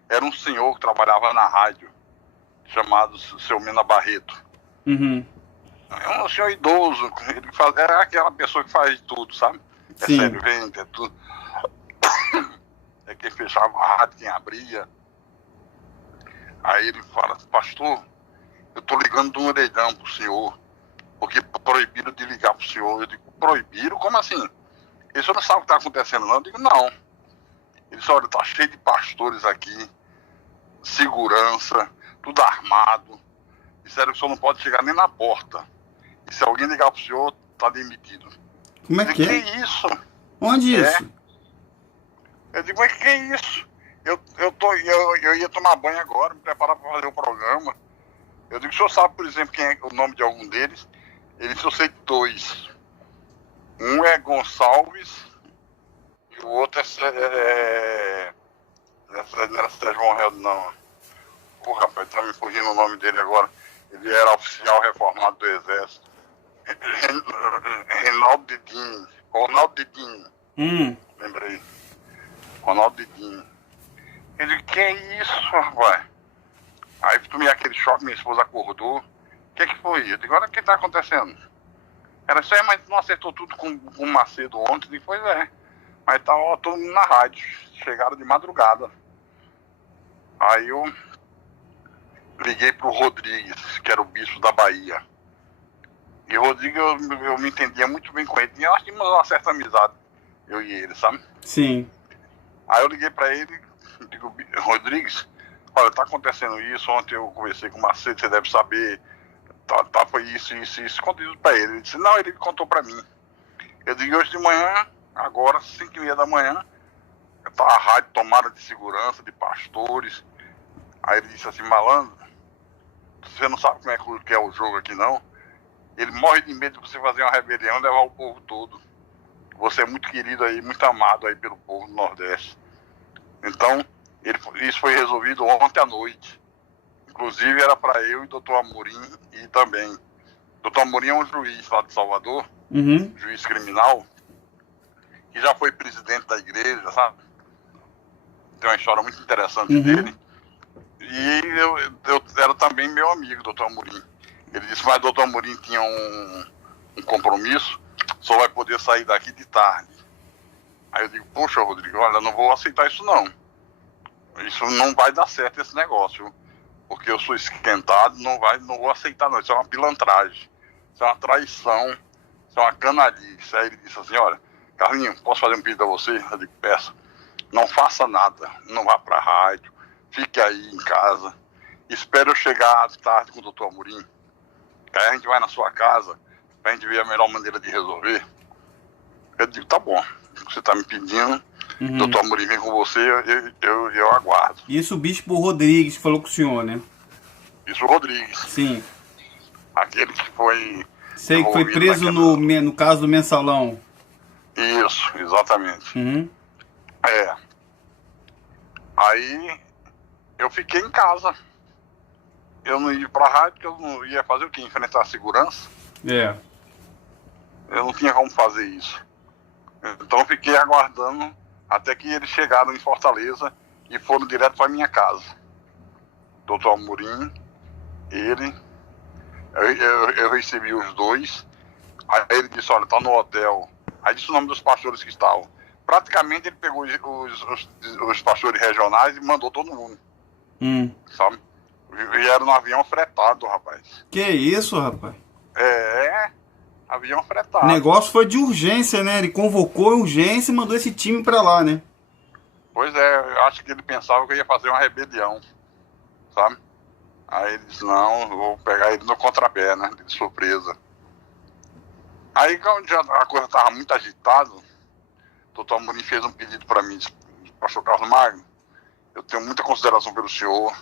Era um senhor que trabalhava na rádio, chamado Seu Mena Barreto. É um senhor idoso. Era aquela pessoa que faz tudo, sabe? É servente, é tudo. É quem fechava a rádio, quem abria. Aí ele fala, pastor, eu tô ligando de um orelhão pro senhor, porque proibiram de ligar pro senhor. Eu digo, proibiram? Como assim? Ele só não sabe o que tá acontecendo, não? Eu digo, não. Ele disse, olha, tá cheio de pastores aqui, segurança, tudo armado. Disseram que o senhor não pode chegar nem na porta. E se alguém ligar pro senhor, tá demitido. Como é que é? Que isso? Onde isso? Eu digo, mas que isso? Eu ia tomar banho agora, me preparar para fazer o programa. Eu digo, o senhor sabe, por exemplo, quem é o nome de algum deles? Ele disse, eu sei de 2. Um é Gonçalves e o outro não era Sérgio Monreal, não. Pô, rapaz, tá me fugindo o nome dele agora. Ele era oficial reformado do Exército. Reinaldo Didinho. Ronaldo Didinho. Lembrei. Ronaldo Didinho. Ele disse, que é isso, rapaz? Aí tomei aquele choque, minha esposa acordou. O que foi? Eu digo, olha o que tá acontecendo. Ela disse, mas não acertou tudo com o Macedo ontem? Eu digo, pois é. Mas tava todo mundo na rádio. Chegaram de madrugada. Aí eu liguei pro Rodrigues, que era o bispo da Bahia. E o Rodrigues, eu me entendia muito bem com ele. E nós tínhamos uma certa amizade, eu e ele, sabe? Sim. Aí eu liguei pra ele, digo, Rodrigues, olha, tá acontecendo isso, ontem eu conversei com o Macedo, você deve saber, foi isso, contei isso pra ele. Ele disse, não, ele contou pra mim. Eu digo, hoje de manhã, agora, 5h30 da manhã, tá a rádio tomada de segurança, de pastores. Aí ele disse assim, malandro, você não sabe como é que é o jogo aqui, não? Ele morre de medo de você fazer uma rebelião e levar o povo todo. Você é muito querido aí, muito amado aí pelo povo do Nordeste. Então, isso foi resolvido ontem à noite. Inclusive era para eu e o doutor Amorim e também. O doutor Amorim é um juiz lá de Salvador, juiz criminal. que já foi presidente da igreja, sabe? Tem uma história muito interessante Uhum. dele. E eu era também meu amigo, doutor Amorim. Ele disse, mas doutor Amorim tinha um compromisso, só vai poder sair daqui de tarde. Aí eu digo, poxa, Rodrigo, olha, eu não vou aceitar isso não. Isso não vai dar certo, esse negócio. Porque eu sou esquentado, não vou aceitar não. Isso é uma pilantragem, isso é uma traição, isso é uma canalice. Aí ele disse assim, olha, Carlinhos, posso fazer um pedido a você? Eu digo, peça. Não faça nada, não vá pra rádio, fique aí em casa. Espere eu chegar à tarde com o doutor Amorim. Aí a gente vai na sua casa pra gente ver a melhor maneira de resolver. Eu digo, tá bom, você tá me pedindo, doutor Amorim vem com você, eu aguardo. Isso o Bispo Rodrigues falou com o senhor, né? Isso o Rodrigues. Sim. Aquele que foi... Sei que foi preso no caso do Mensalão. Isso, exatamente. Uhum. É. Aí eu fiquei em casa. Eu não ia pra rádio, porque eu não ia fazer o quê? Enfrentar a segurança. É. Eu não tinha como fazer isso. Então eu fiquei aguardando até que eles chegaram em Fortaleza e foram direto para minha casa. Doutor Amorim, ele, eu recebi os dois. Aí ele disse, olha, tá no hotel. Aí disse o nome dos pastores que estavam. Praticamente ele pegou os pastores regionais e mandou todo mundo. Sabe? Vieram no avião fretado, rapaz. Que isso, rapaz? Avião fretado. O negócio foi de urgência, né? Ele convocou urgência e mandou esse time pra lá, né? Pois é, eu acho que ele pensava que eu ia fazer uma rebelião, sabe? Aí ele disse, não, eu vou pegar ele no contrapé, né? De surpresa. Aí quando já a coisa estava muito agitada, o doutor Amorim fez um pedido para mim, disse, pastor Carlos Magno, eu tenho muita consideração pelo senhor,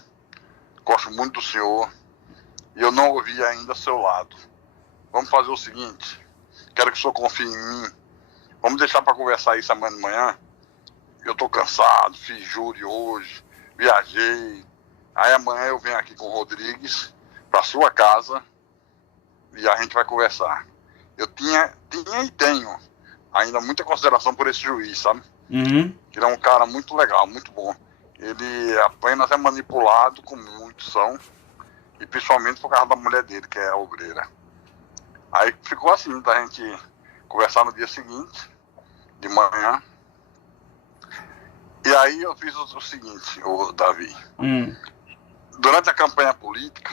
gosto muito do senhor, e eu não ouvi ainda seu lado. Vamos fazer o seguinte, quero que o senhor confie em mim, vamos deixar para conversar isso amanhã de manhã. Eu tô cansado, fiz júri hoje, viajei. Aí amanhã eu venho aqui com o Rodrigues para sua casa e a gente vai conversar. Eu tinha e tenho ainda muita consideração por esse juiz, sabe? Uhum. Ele é um cara muito legal, muito bom. Ele apenas é manipulado, como muitos são, e principalmente por causa da mulher dele, que é a obreira. Aí ficou assim, da gente conversar no dia seguinte, de manhã. E aí eu fiz o seguinte, o Davi. Durante a campanha política,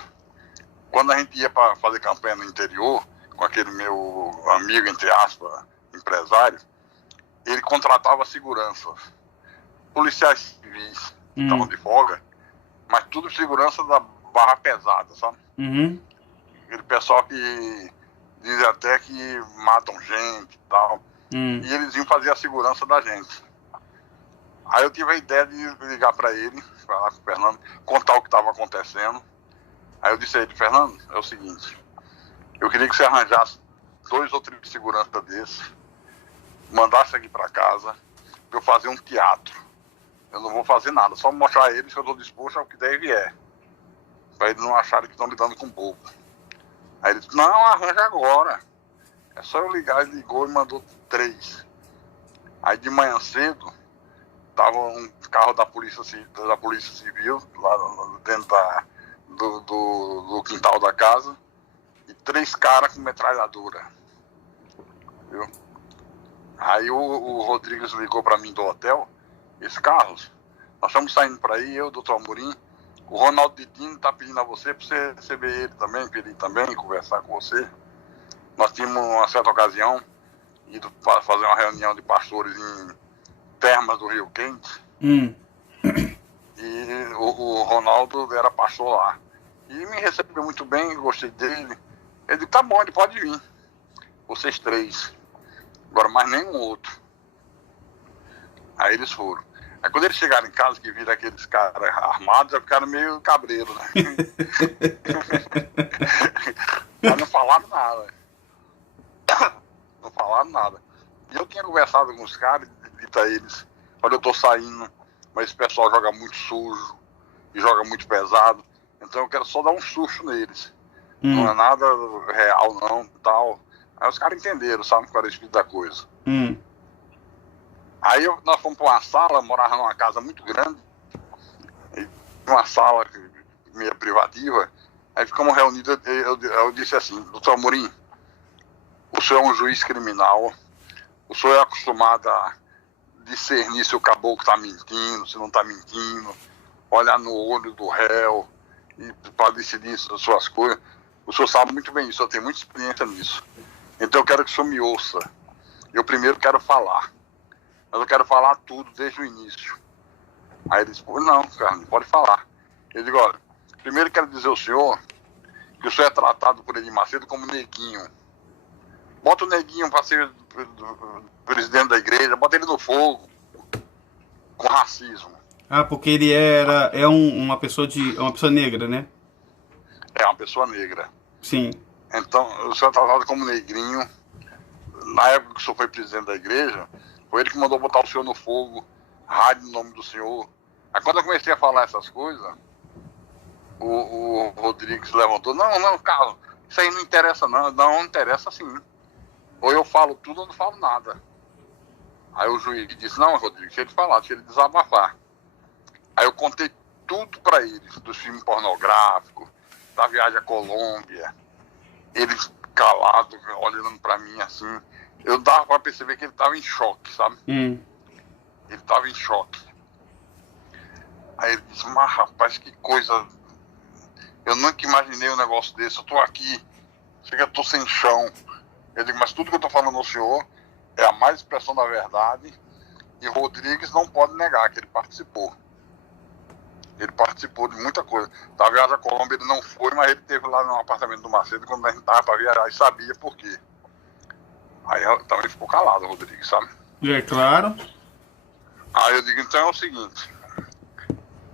quando a gente ia para fazer campanha no interior, com aquele meu amigo, entre aspas, empresário, ele contratava segurança. Policiais civis que estavam de folga, mas tudo segurança da barra pesada, sabe? Aquele pessoal que diz até que matam gente e tal. E eles iam fazer a segurança da gente. Aí eu tive a ideia de ligar para ele, falar com o Fernando, contar o que estava acontecendo. Aí eu disse a ele, Fernando, é o seguinte, eu queria que você arranjasse 2 ou 3 seguranças desses, mandasse aqui para casa, para eu fazer um teatro. Eu não vou fazer nada, só mostrar a eles que eu estou disposto ao que deve é. Para eles não acharem que estão lidando com bobo. Aí ele disse, não, arranja agora. É só eu ligar, ele ligou e mandou 3. Aí de manhã cedo, tava um carro da polícia civil lá dentro do quintal da casa e 3 caras com metralhadora, viu? Aí o Rodrigues ligou para mim do hotel, esse Carlos, nós estamos saindo para aí, eu, doutor Amorim, o Ronaldo Didino tá pedindo a você para você receber ele também, para ele também conversar com você. Nós tínhamos uma certa ocasião ido para fazer uma reunião de pastores em Termas do Rio Quente. E o Ronaldo era pastor lá. E me recebeu muito bem, gostei dele. Ele disse, tá bom, ele pode vir. Vocês 3. Agora mais nenhum outro. Aí eles foram. Aí quando eles chegaram em casa, que viram aqueles caras armados, já ficaram meio cabreiro, né? Mas não falaram nada. Não falaram nada. E eu tinha conversado com os caras e dito a eles, olha, eu tô saindo, mas esse pessoal joga muito sujo e joga muito pesado, então eu quero só dar um susto neles. Não é nada real não, tal. Aí os caras entenderam, sabe qual era o espírito da coisa. Aí nós fomos para uma sala, morava numa casa muito grande, uma sala meio privativa. Aí ficamos reunidos, eu disse assim: doutor Amorim, o senhor é um juiz criminal, o senhor é acostumado a discernir se o caboclo está mentindo, se não está mentindo, olhar no olho do réu e para decidir as suas coisas. O senhor sabe muito bem isso, o senhor tem muita experiência nisso. Então eu quero que o senhor me ouça. Eu primeiro quero falar, mas eu quero falar tudo desde o início. Aí ele disse: pô, não, cara, não pode falar. Eu digo: olha, primeiro quero dizer ao senhor que o senhor é tratado por Edir Macedo como neguinho. Bota o neguinho para ser presidente da igreja, bota ele no fogo, com racismo. Ah, porque ele uma pessoa negra, né? É uma pessoa negra. Sim. Então, o senhor é tratado como negrinho. Na época que o senhor foi presidente da igreja, foi ele que mandou botar o senhor no fogo, rádio no nome do senhor. Aí quando eu comecei a falar essas coisas, o Rodrigues levantou: não, Carlos, isso aí não interessa não. Não interessa sim. Ou eu falo tudo ou não falo nada. Aí o juiz disse: não, Rodrigues, deixa ele falar, deixa ele desabafar. Aí eu contei tudo para eles, dos filmes pornográficos, da viagem à Colômbia. Eles calados, olhando para mim assim. Eu dava para perceber que ele estava em choque, sabe? Ele estava em choque. Aí ele disse: mas rapaz, que coisa. Eu nunca imaginei um negócio desse. Eu tô aqui, chega, eu tô sem chão. Eu digo: mas tudo que eu tô falando ao senhor é a mais expressão da verdade. E o Rodrigues não pode negar que ele participou. Ele participou de muita coisa. Da viagem à Colômbia ele não foi, mas ele esteve lá no apartamento do Macedo quando a gente tava para viajar e sabia por quê. Aí então ele ficou calado, o Rodrigues, sabe? É claro. Aí eu digo: então é o seguinte,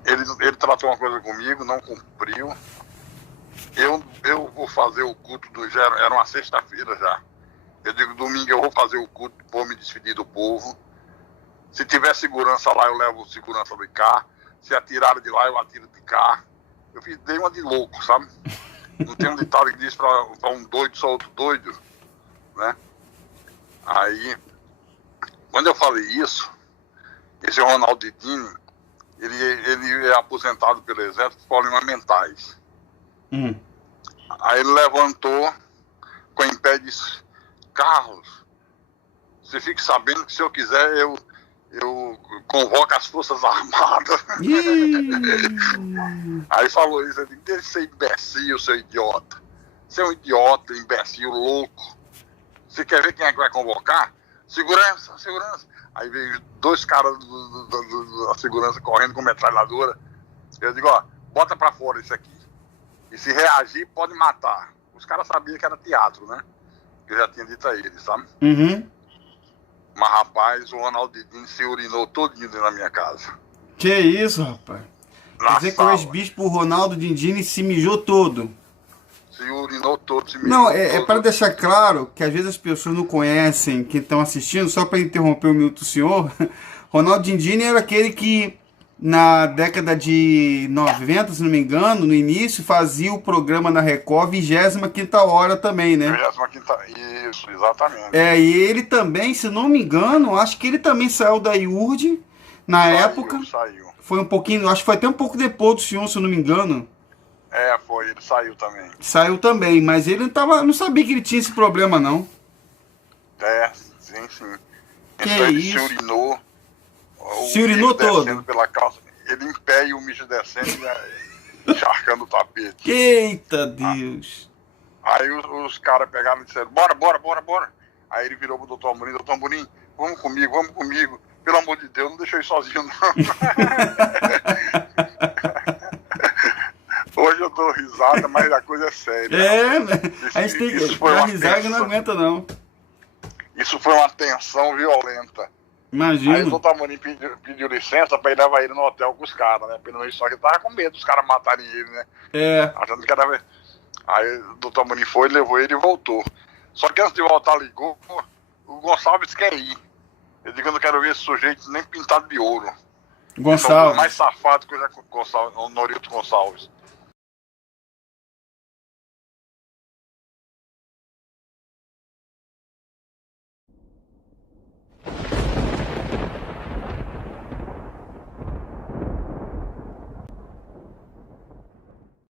ele tratou uma coisa comigo, não cumpriu. Eu vou fazer o culto era uma sexta-feira já. Eu digo: domingo eu vou fazer o culto, vou me despedir do povo. Se tiver segurança lá, eu levo segurança de cá. Se atiraram de lá, eu atiro de cá. Dei uma de louco, sabe? Não tem um ditado que diz para um doido só outro doido, né? Aí, quando eu falei isso, esse Ronaldo Didini, ele é aposentado pelo Exército por problemas mentais. Aí ele levantou com o pé e disse: Carlos, você fique sabendo que se eu quiser eu convoco as Forças Armadas. Aí falou isso: eu disse: deixa de ser imbecil, seu idiota. Você é um idiota, imbecil, louco. Você quer ver quem é que vai convocar? Segurança. Aí veio dois caras da segurança correndo com metralhadora. Eu digo: ó, bota pra fora isso aqui. E se reagir, pode matar. Os caras sabiam que era teatro, né? Que eu já tinha dito a eles, sabe? Mas, rapaz, o Ronaldo Didini se urinou todinho dentro da minha casa. Que isso, rapaz? Quer dizer que o ex-bispo Ronaldo Didini se mijou todo. Se urinou todo, se mijou Não, todo. é para deixar claro que às vezes as pessoas não conhecem, que estão assistindo, só para interromper um minuto o senhor, Ronaldo Didini era aquele que na década de 90, se não me engano, no início, fazia o programa na Record, 25ª hora também, né? 25ª, isso, exatamente. E ele também, se não me engano, acho que ele também saiu da IURD na época. Saiu. Foi um pouquinho, acho que foi até um pouco depois do senhor, se eu não me engano. Foi, ele saiu também. Saiu também, mas ele não sabia que ele tinha esse problema, não. Sim. Que então ele isso? se urinou. Se urinou todo? Pela calça, ele em pé e o mijo descendo e encharcando o tapete. Eita Deus! Aí os caras pegaram e disseram: bora. Aí ele virou pro doutor Amorim: doutor Amorim, vamos comigo. Pelo amor de Deus, não deixa eu ir sozinho, não. Hoje eu dou risada, mas a coisa é séria. A gente tem que dar risada e não aguenta, não. Isso foi uma tensão violenta. Imagina. Aí o doutor Amorim pediu licença pra ir levar ele no hotel com os caras, né? Só que ele tava com medo dos caras matarem ele, né? Achando que era... Aí o doutor Amorim foi, levou ele e voltou. Só que antes de voltar, ligou: o Gonçalves quer ir. Eu digo: eu não quero ver esse sujeito nem pintado de ouro. Gonçalves. Mais safado que o Gonçalves, o Norito Gonçalves.